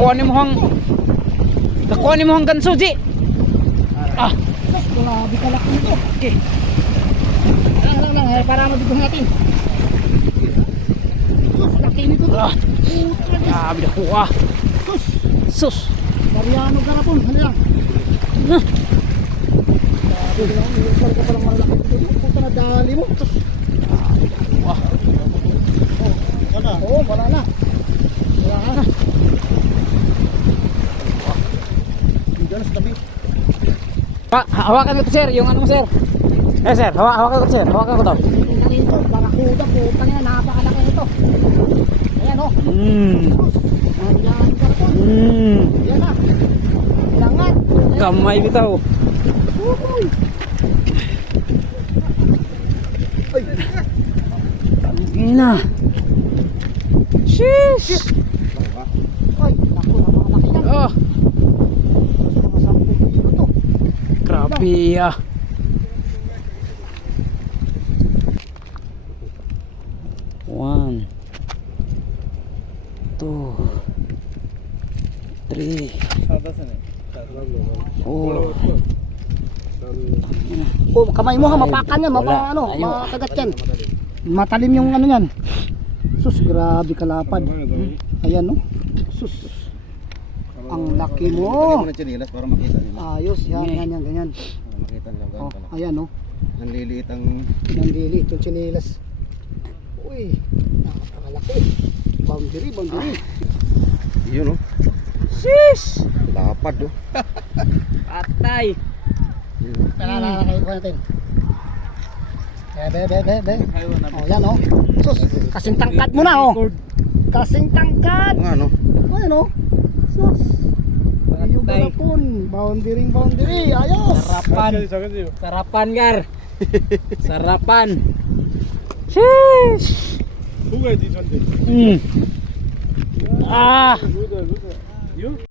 Dakuha ni mo hang ganso, Ji. Ah, Grabe ka laki nito. okay. Lang, para mabigyan natin. Sus, laki nito. Ah, grabe dakuha. Sus, Sus. Mariano Garapon, ano lang. Grabe lang, ilusal ka palang malaki dito. Puta na dali mo. Sus. Wah. Wala na. Wala na. Diyan sa tabi. Hawakan ko to, sir. Yung ano mo, sir. Sir, hawakan ko to, sir. Hawakan ko to. Ito, barakuda po. Kanina, napakalaki ito. Ayan, oh. Mariano Garapon. Yan na. Ilangan. Kamay bitaw. Uy. Ay. Ina. Sheesh. Ay, naku, napakalaki yan. Oh, Mga 10 kilo to. grabe ah. One, two, three, four. Oh, kamay mo ha, mapakan yan, Wala. ano, Ayaw. makagat yan. Matalim yung ano yan. Sus, grabe kalapad. Ayan, no. Sus. Ang laki mo. Para makita nila. Ayos, yan, Okay. yan, ganyan. Para makita nila Oh, gano'n pala. ayan, no. Nanliliit ang Nandili itong chinilas. Uy, nakakalaki. Boundary. yun, oh. Sheesh. Lapad, oh. Patay. Yun, oh. Nalalakay ko natin. Be. Oh, yan, oh. Sus, kasing tangkad mo na, oh. Kasing tangkad. Ang ano? Ayan, oh. Sus. Ayun Patay. Garapon. Boundary. Ayos. Sarapan, Gar. Sarapan. Sheesh. Ah.